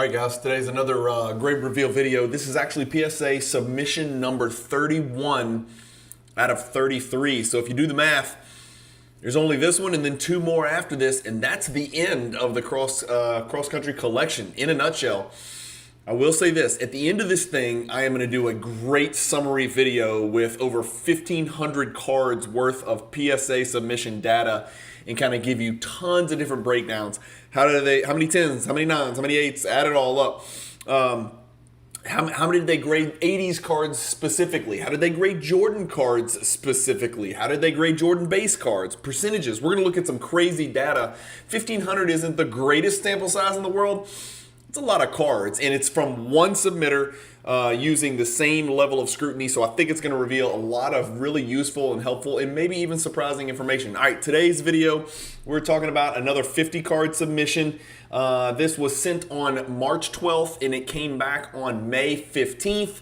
All right, guys, today's another grade reveal video. This is actually PSA submission number 31 out of 33. So if you do the math, there's only this one and then two more after this, and that's the end of the cross-country collection in a nutshell. I will say this, at the end of this thing, I am going to do a great summary video with over 1,500 cards worth of PSA submission data and kind of give you tons of different breakdowns. How many 10s, how many 9s, how many 8s, add it all up. How many did they grade 80s cards specifically? How did they grade Jordan cards specifically? How did they grade Jordan base cards? Percentages. We're going to look at some crazy data. 1,500 isn't the greatest sample size in the world. It's a lot of cards, and it's from one submitter using the same level of scrutiny, so I think it's going to reveal a lot of really useful and helpful and maybe even surprising information. All right, today's video, we're talking about another 50-card submission. This was sent on March 12th, and it came back on May 15th.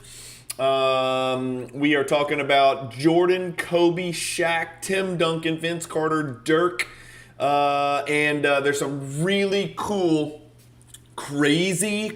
We are talking about Jordan, Kobe, Shaq, Tim Duncan, Vince Carter, Dirk, and there's some really cool crazy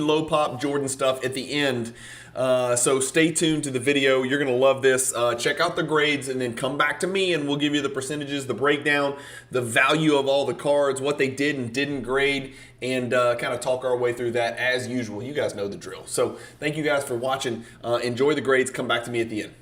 low pop Jordan stuff at the end. So stay tuned to the video. You're going to love this. Check out the grades and then come back to me and we'll give you the percentages, the breakdown, the value of all the cards, what they did and didn't grade, and kind of talk our way through that as usual. You guys know the drill. So thank you guys for watching. Enjoy the grades. Come back to me at the end.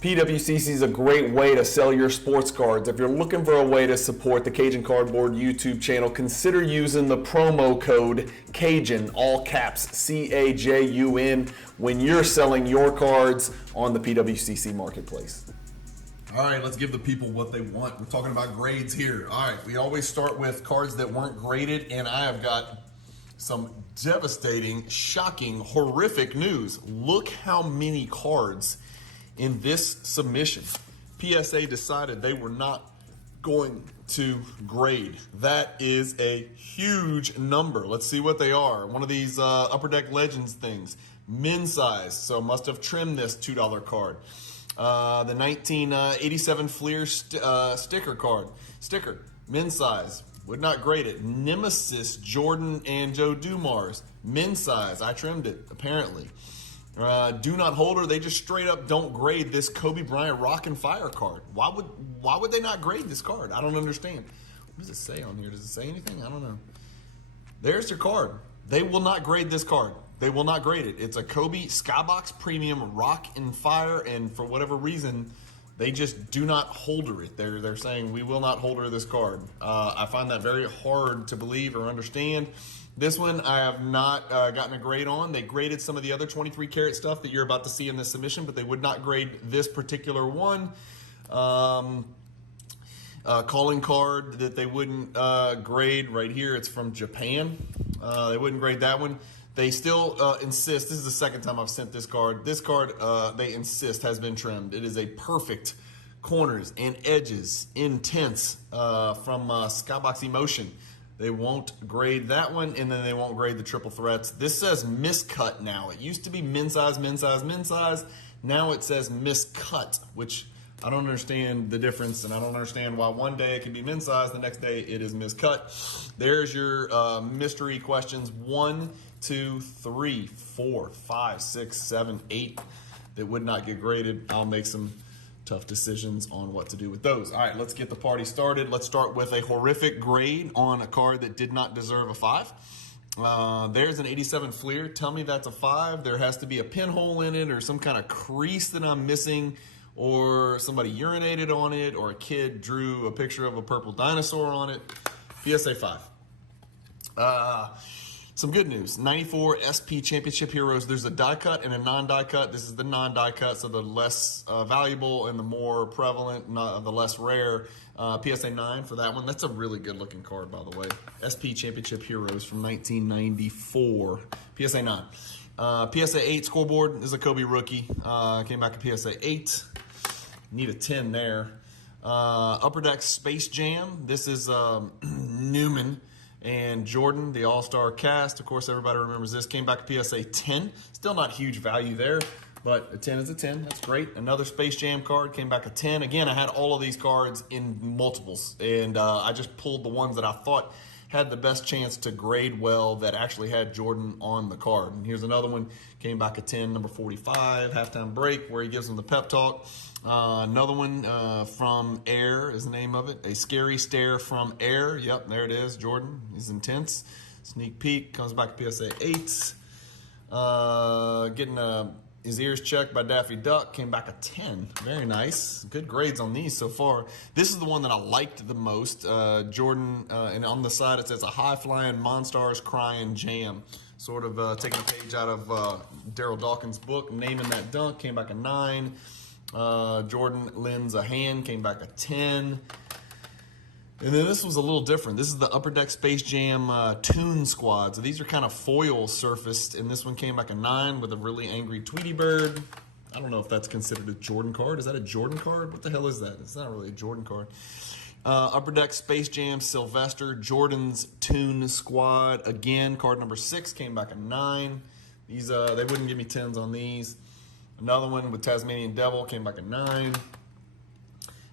PWCC is a great way to sell your sports cards. If you're looking for a way to support the Cajun Cardboard YouTube channel, consider using the promo code CAJUN, all caps, C-A-J-U-N, when you're selling your cards on the PWCC marketplace. All right, let's give the people what they want. We're talking about grades here. All right, we always start with cards that weren't graded, and I have got some devastating, shocking, horrific news. Look how many cards in this submission. PSA decided they were not going to grade. That is a huge number. Let's see what they are. One of these Upper Deck Legends things. Men's size, so must have trimmed this $2 card. The 1987 Fleer sticker, men's size, would not grade it. Nemesis, Jordan and Joe Dumars, men's size, I trimmed it, apparently. Do not holder, they just straight up don't grade this Kobe Bryant Rock and Fire card. Why would they not grade this card? I don't understand. What does it say on here? Does it say anything? I don't know. There's your card. They will not grade this card. They will not grade it. It's a Kobe Skybox Premium Rock and Fire, and for whatever reason, they just do not holder it. They're saying we will not holder this card. I find that very hard to believe or understand. This one I have not gotten a grade on. They graded some of the other 23 karat stuff that you're about to see in this submission, but they would not grade this particular one. Calling card that they wouldn't grade right here. It's from Japan. They wouldn't grade that one. They still insist. This is the second time I've sent this card. This card, they insist, has been trimmed. It is a perfect corners and edges, intense from Skybox Emotion. They won't grade that one, and then they won't grade the triple threats. This says miscut now. It used to be men's size, men's size, men's size. Now it says miscut, which I don't understand the difference, and I don't understand why one day it can be men's size, the next day it is miscut. There's your mystery questions. 1, 2, 3, 4, 5, 6, 7, 8 that would not get graded. I'll make some tough decisions on what to do with those. All right, let's get the party started. Let's start with a horrific grade on a card that did not deserve a 5. There's an 87 Fleer. Tell me that's a 5. There has to be a pinhole in it or some kind of crease that I'm missing, or somebody urinated on it, or a kid drew a picture of a purple dinosaur on it. PSA 5. Some good news. 94 SP Championship Heroes. There's a die cut and a non-die cut. This is the non-die cut, so the less valuable and the more prevalent, the less rare. PSA 9 for that one. That's a really good looking card, by the way. SP Championship Heroes from 1994. PSA 9. PSA 8 scoreboard is a Kobe rookie. Came back to PSA 8. Need a 10 there. Upper Deck Space Jam. This is Newman and Jordan, the all-star cast. Of course, everybody remembers this. Came back to PSA 10. Still not huge value there, But a 10 is a 10. That's great. Another Space Jam card came back a 10. Again, I had all of these cards in multiples, and I just pulled the ones that I thought had the best chance to grade well that actually had Jordan on the card. And here's another one, came back a 10, number 45, halftime break, where he gives them the pep talk. Another one from Air is the name of it. A Scary Stare from Air. Yep, there it is. Jordan. He's intense. Sneak peek. Comes back to PSA 8. Getting his ears checked by Daffy Duck. Came back a 10. Very nice. Good grades on these so far. This is the one that I liked the most. Jordan, and on the side it says a high-flying Monstars Crying Jam. Sort of taking a page out of Daryl Dawkins' book, naming that dunk. Came back a 9. Jordan lends a hand, came back a 10. And then this was a little different. This is the Upper Deck Space Jam Toon Squad. So these are kind of foil surfaced, and this one came back a 9 with a really angry Tweety Bird. I don't know if that's considered a Jordan card. Is that a Jordan card? What the hell is that? It's not really a Jordan card. Upper Deck Space Jam Sylvester Jordan's Toon Squad. Again, card number 6 came back a 9. These they wouldn't give me 10s on these. Another one with Tasmanian Devil came back a 9.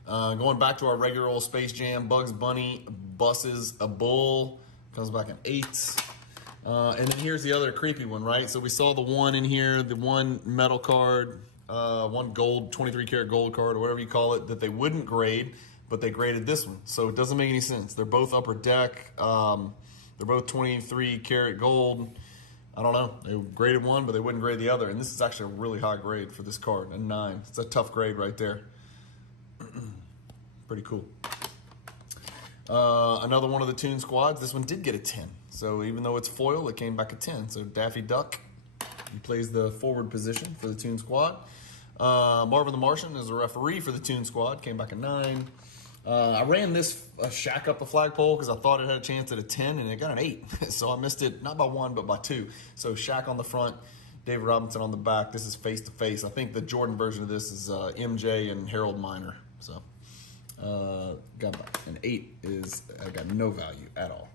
Going back to our regular old Space Jam, Bugs Bunny buses a bull, comes back an 8. And then here's the other creepy one, right? So we saw the one in here, the one metal card, one gold, 23 karat gold card, or whatever you call it, that they wouldn't grade, but they graded this one. So it doesn't make any sense. They're both Upper Deck. They're both 23 karat gold. I don't know. They graded one, but they wouldn't grade the other. And this is actually a really high grade for this card, a 9. It's a tough grade right there. Pretty cool. Another one of the Toon Squads. This one did get a 10. So even though it's foil, it came back a 10. So Daffy Duck, he plays the forward position for the Toon Squad. Marvin the Martian is a referee for the Toon Squad. Came back a 9. I ran this Shaq up the flagpole because I thought it had a chance at a 10, and it got an 8. So I missed it, not by 1, but by 2. So Shaq on the front, David Robinson on the back. This is face-to-face. I think the Jordan version of this is MJ and Harold Miner. So got an 8 is I got no value at all.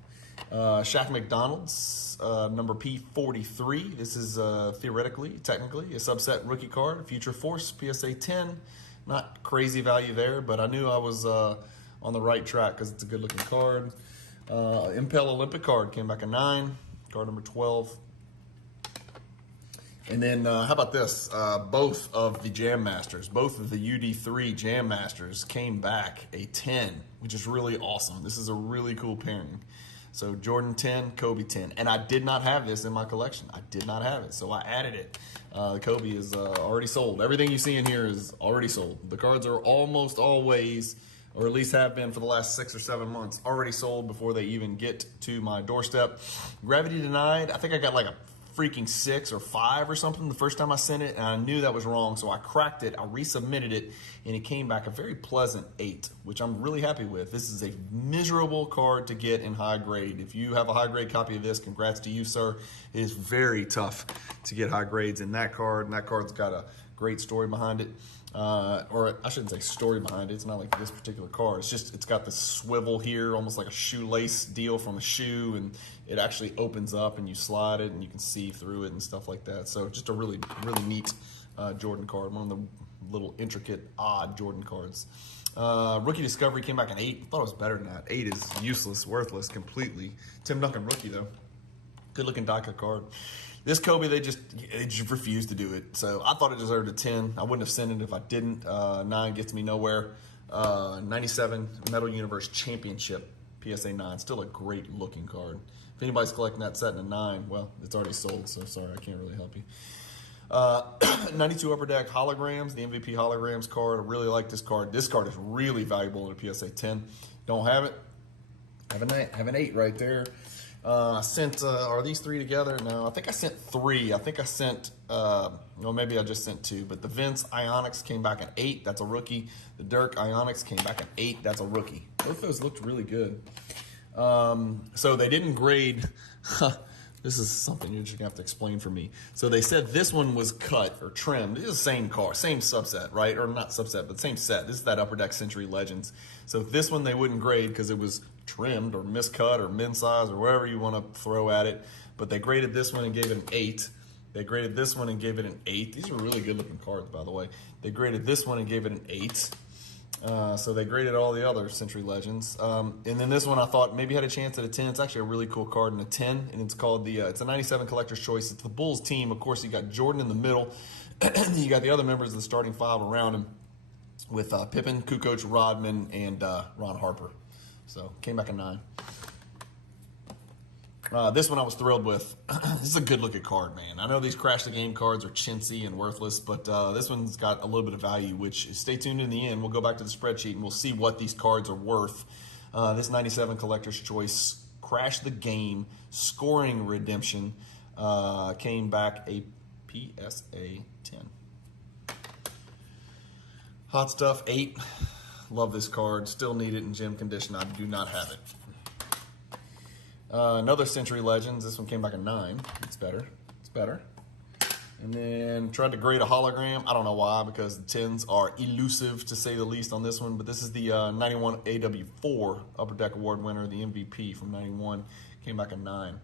Shaq McDonald's number P43. This is theoretically, technically, a subset rookie card. Future Force PSA 10. Not crazy value there, but I knew I was on the right track because it's a good looking card. Impel Olympic card came back a 9. Card number 12. And then how about this? Both of the Jam Masters, both of the UD3 Jam Masters came back a 10, which is really awesome. This is a really cool pairing. So Jordan 10, Kobe 10. And I did not have this in my collection. I did not have it, so I added it. The Kobe is already sold. Everything you see in here is already sold. The cards are almost always, or at least have been for the last 6 or 7 months, already sold before they even get to my doorstep. Gravity Denied, I think I got like a freaking 6 or 5 or something the first time I sent it, and I knew that was wrong, so I cracked it, I resubmitted it, and it came back a very pleasant 8, which I'm really happy with. This is a miserable card to get in high grade. If you have a high grade copy of this, congrats to you, sir. It is very tough to get high grades in that card, and that card's got a great story behind it. Or I shouldn't say story behind it. It's not like this particular card. It's just, it's got this swivel here, almost like a shoelace deal from a shoe, and it actually opens up and you slide it and you can see through it and stuff like that. So just a really, really neat Jordan card. One of the little intricate, odd Jordan cards. Rookie Discovery came back an 8. I thought it was better than that. 8 is useless, worthless completely. Tim Duncan rookie though. Good looking die cut card. This Kobe, they just refused to do it. So I thought it deserved a 10. I wouldn't have sent it if I didn't. 9 gets me nowhere. 97 Metal Universe Championship PSA 9. Still a great looking card. If anybody's collecting that set in a 9, well, it's already sold, so sorry, I can't really help you. 92 Upper Deck Holograms, the MVP Holograms card. I really like this card. This card is really valuable in a PSA 10. Don't have it. Have an 8 right there. I sent, are these 3 together? No, I think I sent 3. I think I sent, no, maybe I just sent 2. But the Vince Ionics came back an 8. That's a rookie. The Dirk Ionics came back an 8. That's a rookie. Both of those looked really good. So they didn't grade. This is something you're just going to have to explain for me. So they said this one was cut or trimmed. It's the same car, same subset, right? Or not subset, but same set. This is that Upper Deck Century Legends. So this one they wouldn't grade because it was trimmed or miscut or min size or whatever you want to throw at it. But they graded this one and gave it an 8. They graded this one and gave it an 8. These are really good looking cards, by the way. They graded this one and gave it an 8. So they graded all the other Century Legends. And then this one I thought maybe had a chance at a 10. It's actually a really cool card in a 10, and it's called it's a 97 Collector's Choice. It's the Bulls team. Of course, you got Jordan in the middle, and then you got the other members of the starting five around him with Pippen, Kukoc, Rodman, and Ron Harper. So came back a 9. This one I was thrilled with. This is a good-looking card, man. I know these Crash the Game cards are chintzy and worthless, but this one's got a little bit of value, which, stay tuned in the end. We'll go back to the spreadsheet, and we'll see what these cards are worth. This 97 Collector's Choice Crash the Game Scoring Redemption came back a PSA 10. Hot Stuff 8. Love this card. Still need it in gem condition. I do not have it. Another Century Legends. This one came back a 9. It's better. It's better. And then tried to grade a hologram. I don't know why, because the 10s are elusive to say the least on this one. But this is the 91 AW4 Upper Deck Award winner, the MVP from 91. Came back a 9.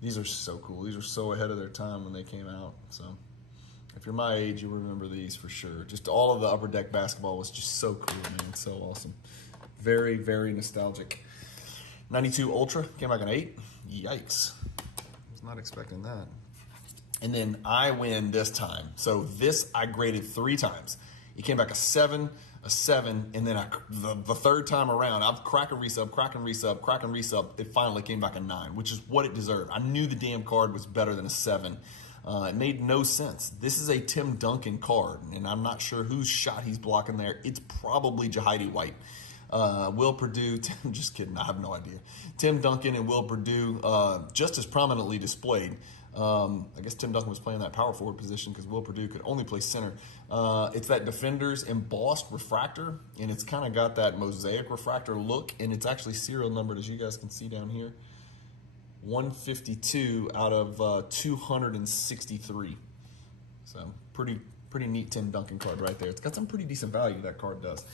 These are so cool. These are so ahead of their time when they came out. So if you're my age, you'll remember these for sure. Just all of the Upper Deck basketball was just so cool, man. So awesome. Very, very nostalgic. 92 Ultra came back an 8. Yikes. Was not expecting that. And then I win this time. So this I graded 3 times. It came back a 7, and then the third time around, I've crack and resub, crack and resub, crack and resub. It finally came back a 9, which is what it deserved. I knew the damn card was better than a 7. It made no sense. This is a Tim Duncan card, and I'm not sure whose shot he's blocking there. It's probably Jahidi White. Will Perdue, just kidding, I have no idea. Tim Duncan and Will Perdue just as prominently displayed. I guess Tim Duncan was playing that power forward position because Will Perdue could only play center. It's that Defenders embossed refractor, and it's kind of got that mosaic refractor look, and it's actually serial numbered, as you guys can see down here. 152 out of 263. So pretty neat Tim Duncan card right there. It's got some pretty decent value, that card does.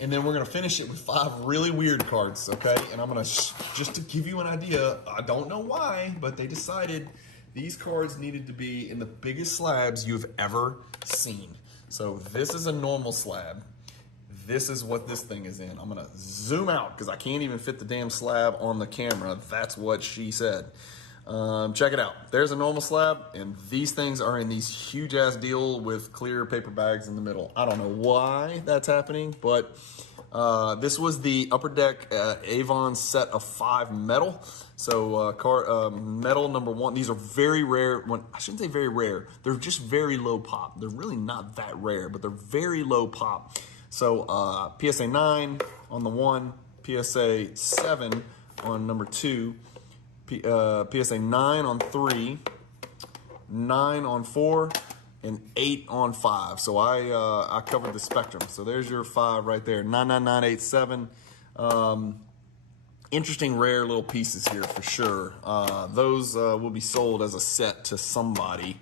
And then we're going to finish it with 5 really weird cards, okay? And I'm going to, just to give you an idea, I don't know why, but they decided these cards needed to be in the biggest slabs you've ever seen. So this is a normal slab. This is what this thing is in. I'm going to zoom out because I can't even fit the damn slab on the camera. That's what she said. Check it out. There's a normal slab, and these things are in these huge-ass deal with clear paper bags in the middle. I don't know why that's happening, but this was the Upper Deck Avon set of 5 metal. So metal number 1. These are very rare. I shouldn't say very rare. They're just very low pop. They're really not that rare, but they're very low pop. So PSA 9 on the 1, PSA 7 on number 2, PSA 9 on 3, 9 on 4, and 8 on 5. So I covered the spectrum. So there's your 5 right there, 99987. Interesting rare little pieces here for sure. Those will be sold as a set to somebody.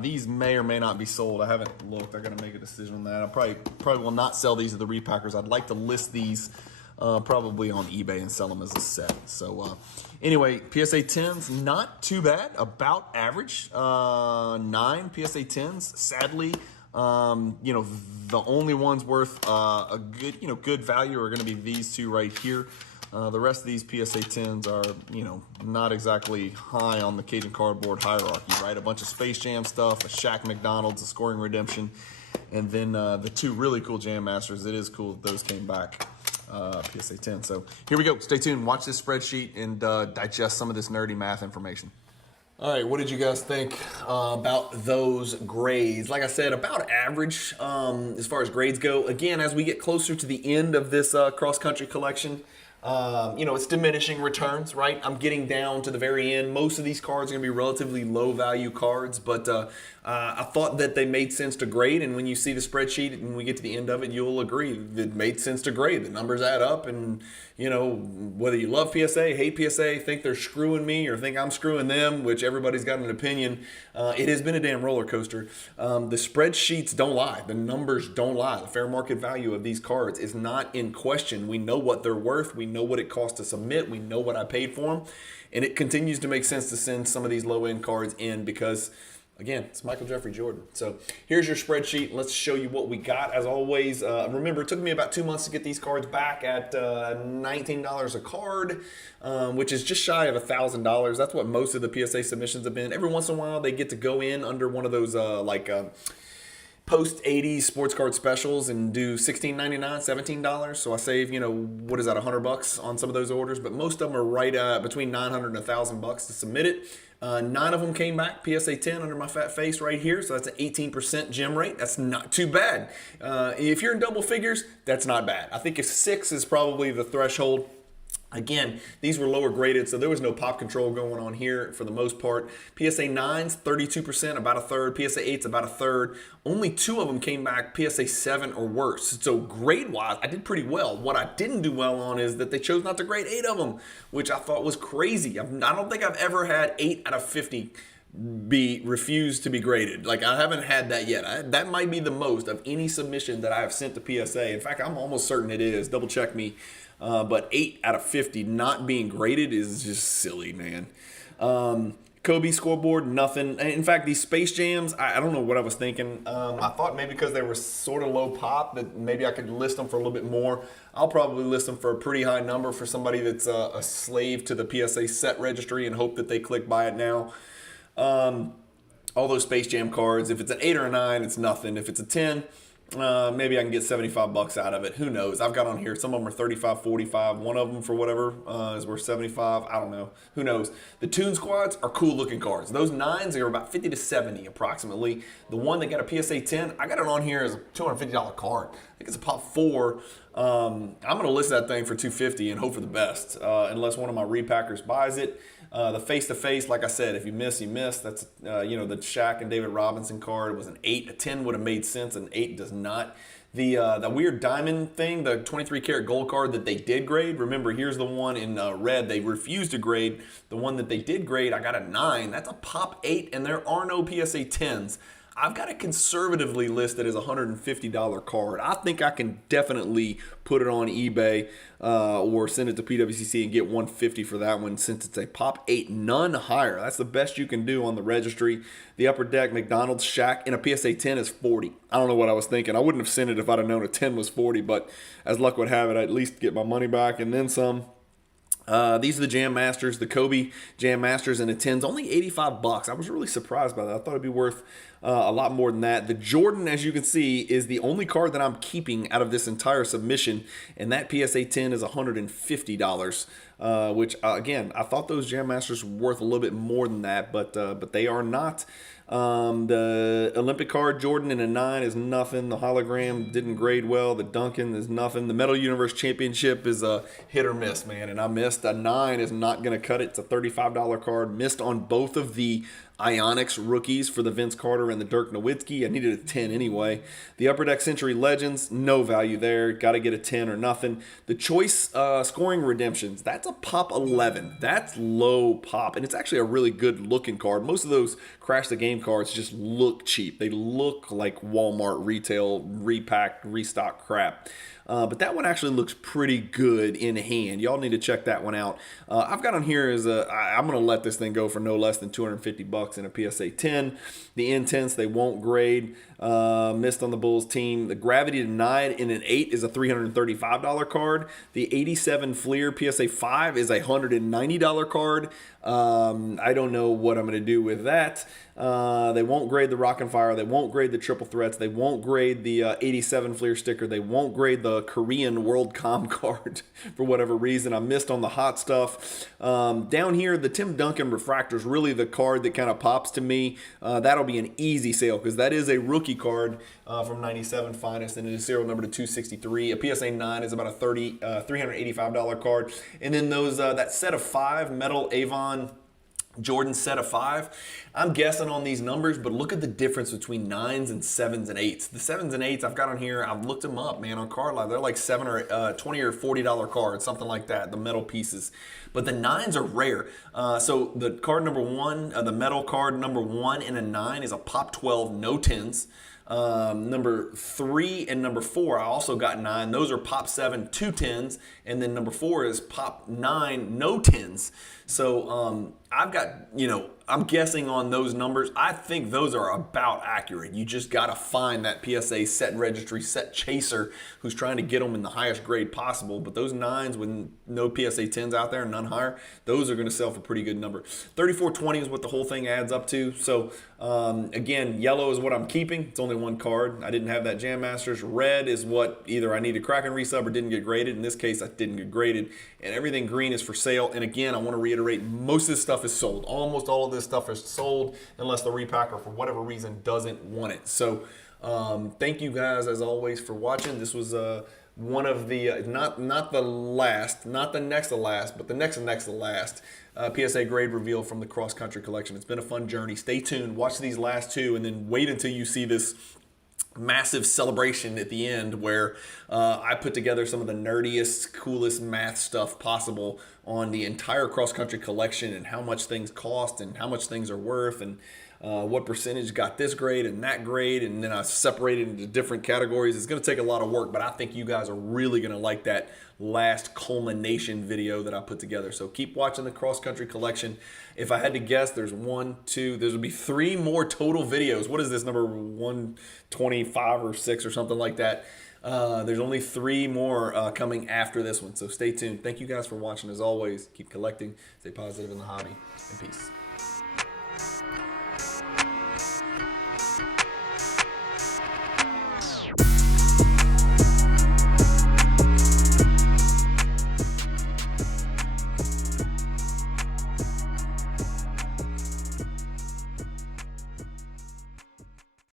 These may or may not be sold. I haven't looked. I got to make a decision on that. I probably will not sell these to the repackers. I'd like to list these probably on eBay and sell them as a set. So anyway, PSA 10s, not too bad, about average. 9 PSA 10s. Sadly, the only ones worth a good, good value are going to be these 2 right here. The rest of these PSA 10s are, not exactly high on the Cajun cardboard hierarchy, right? A bunch of Space Jam stuff, a Shaq McDonald's, a Scoring Redemption, and then the 2 really cool Jam Masters. It is cool that those came back. PSA 10. So here we go. Stay tuned. Watch this spreadsheet and digest some of this nerdy math information. All right, what did you guys think about those grades? Like I said, about average as far as grades go. Again, as we get closer to the end of this cross-country collection, it's diminishing returns, right? I'm getting down to the very end. Most of these cards are going to be relatively low-value cards, but I thought that they made sense to grade, and when you see the spreadsheet and we get to the end of it, you'll agree it made sense to grade. The numbers add up, and, whether you love PSA, hate PSA, think they're screwing me or think I'm screwing them, which everybody's got an opinion, it has been a damn roller coaster. The spreadsheets don't lie. The numbers don't lie. The fair market value of these cards is not in question. We know what they're worth. We know what it costs to submit. We know what I paid for them. And it continues to make sense to send some of these low-end cards in because Again, it's Michael Jeffrey Jordan. So here's your spreadsheet. Let's show you what we got. As always, remember, it took me about 2 months to get these cards back at $19 a card, which is just shy of $1,000. That's what most of the PSA submissions have been. Every once in a while, they get to go in under one of those post 80s sports card specials and do $16.99, $17. So I save, what is that, $100 on some of those orders, but most of them are right between $900 and $1,000 to submit it. 9 of them came back PSA 10 under my fat face right here, so that's an 18% gem rate. That's not too bad. If you're in double figures, that's not bad. I think if 6 is probably the threshold. Again, these were lower graded, so there was no pop control going on here for the most part. PSA 9s, 32%, about a third. PSA 8s, about a third. Only 2 of them came back PSA 7 or worse. So grade-wise, I did pretty well. What I didn't do well on is that they chose not to grade 8 of them, which I thought was crazy. I don't think I've ever had 8 out of 50 be refused to be graded. Like, I haven't had that yet. That might be the most of any submission that I have sent to PSA. In fact, I'm almost certain it is. Double check me. But 8 out of 50 not being graded is just silly, man. Kobe scoreboard, nothing. In fact, these Space Jams, I don't know what I was thinking. I thought maybe because they were sort of low pop that maybe I could list them for a little bit more. I'll probably list them for a pretty high number for somebody that's a slave to the PSA set registry and hope that they click buy it now. All those Space Jam cards, if it's an 8 or a 9, it's nothing. If it's a 10, maybe I can get $75 out of it. Who knows? I've got on here, some of them are 35, 45. One of them, for whatever, is worth 75. I don't know. Who knows? The Toon Squads are cool looking cards. Those 9s are about 50 to 70 approximately. The one that got a PSA 10, I got it on here as a $250 card. I think it's a pop 4. I'm going to list that thing for $250 and hope for the best, unless one of my repackers buys it. The face-to-face, like I said, if you miss, you miss. That's, the Shaq and David Robinson card was an 8. A 10 would have made sense. An 8 does not. The weird diamond thing, the 23-karat gold card that they did grade. Remember, here's the one in red. They refused to grade. The one that they did grade, I got a 9. That's a pop 8, and there are no PSA 10s. I've got it conservatively listed as a $150 card. I think I can definitely put it on eBay or send it to PWCC and get $150 for that one since it's a pop 8, none higher. That's the best you can do on the registry. The Upper Deck McDonald's Shaq in a PSA 10 is 40. I don't know what I was thinking. I wouldn't have sent it if I'd have known a 10 was 40, but as luck would have it, I'd at least get my money back and then some. These are the Jam Masters, the Kobe Jam Masters in a 10's, only $85. I was really surprised by that. I thought it'd be worth a lot more than that. The Jordan, as you can see, is the only card that I'm keeping out of this entire submission, and that PSA 10 is $150, which, again, I thought those Jam Masters were worth a little bit more than that, but they are not. The Olympic card Jordan in a 9 is nothing. The hologram didn't grade well. The Duncan is nothing. The Metal Universe Championship is a hit or miss, man, and I missed. A 9 is not going to cut it. It's a $35 card. Missed on both of the Ionics rookies for the Vince Carter and the Dirk Nowitzki. I needed a 10 anyway. The Upper Deck Century Legends, no value there. Got to get a 10 or nothing. The Choice Scoring Redemptions, that's a pop 11. That's low pop, and it's actually a really good looking card. Most of those Crash the Game cards just look cheap. They look like Walmart retail repacked, restock crap. But that one actually looks pretty good in hand. Y'all need to check that one out. I've got on here is I'm going to let this thing go for no less than $250 in a PSA 10. The Intense, they won't grade. Missed on the Bulls team. The Gravity Denied in an 8 is a $335 card. The 87 Fleer PSA 5 is a $190 card. I don't know what I'm going to do with that. They won't grade the Rock and Fire. They won't grade the Triple Threats. They won't grade the 87 Fleer sticker. They won't grade the Korean WorldCom card for whatever reason. I missed on the hot stuff. Down here, the Tim Duncan Refractor is really the card that kind of pops to me. That'll be an easy sale because that is a rookie card from 97 Finest, and it is serial number to 263. A PSA 9 is about a $385 card. And then those that set of 5 metal Avon Jordan set of 5. I'm guessing on these numbers, but look at the difference between 9s and 7s and 8s. The 7s and 8s I've got on here, I've looked them up, man, on Card Live. They're like $20 or $40 cards, something like that, the metal pieces. But the 9s are rare. So the card number 1, the metal card number 1 in a 9 is a pop 12, no 10s. Number 3 and number 4, I also got 9. Those are pop 7, 2 10s, and then number 4 is pop 9, no 10s. So I've got, you know, I'm guessing on those numbers. I think those are about accurate. You just got to find that PSA set registry, set chaser who's trying to get them in the highest grade possible. But those 9s with no PSA 10s out there and none higher, those are going to sell for a pretty good number. 3420 is what the whole thing adds up to. So again, yellow is what I'm keeping. It's only one card. I didn't have that Jam Masters. Red is what either I need to crack and resub or didn't get graded. In this case, I didn't get graded. And everything green is for sale. And again, I want to reiterate, most of this stuff is sold. Almost all of this stuff is sold unless the repacker for whatever reason doesn't want it. So thank you guys as always for watching. This was one of the not the last, not the next to last, but the next to last PSA grade reveal from the cross country collection. It's been a fun journey. Stay tuned, watch these last two, and then wait until you see this massive celebration at the end where I put together some of the nerdiest, coolest math stuff possible on the entire cross-country collection and how much things cost and how much things are worth and what percentage got this grade and that grade, and then I separated into different categories. It's going to take a lot of work, but I think you guys are really going to like that last culmination video that I put together. So keep watching the cross-country collection. If I had to guess, there's there'll be 3 more total videos. What is this, number 125 or 6 or something like that? There's only 3 more coming after this one, so stay tuned. Thank you guys for watching. As always, keep collecting, stay positive in the hobby, and peace.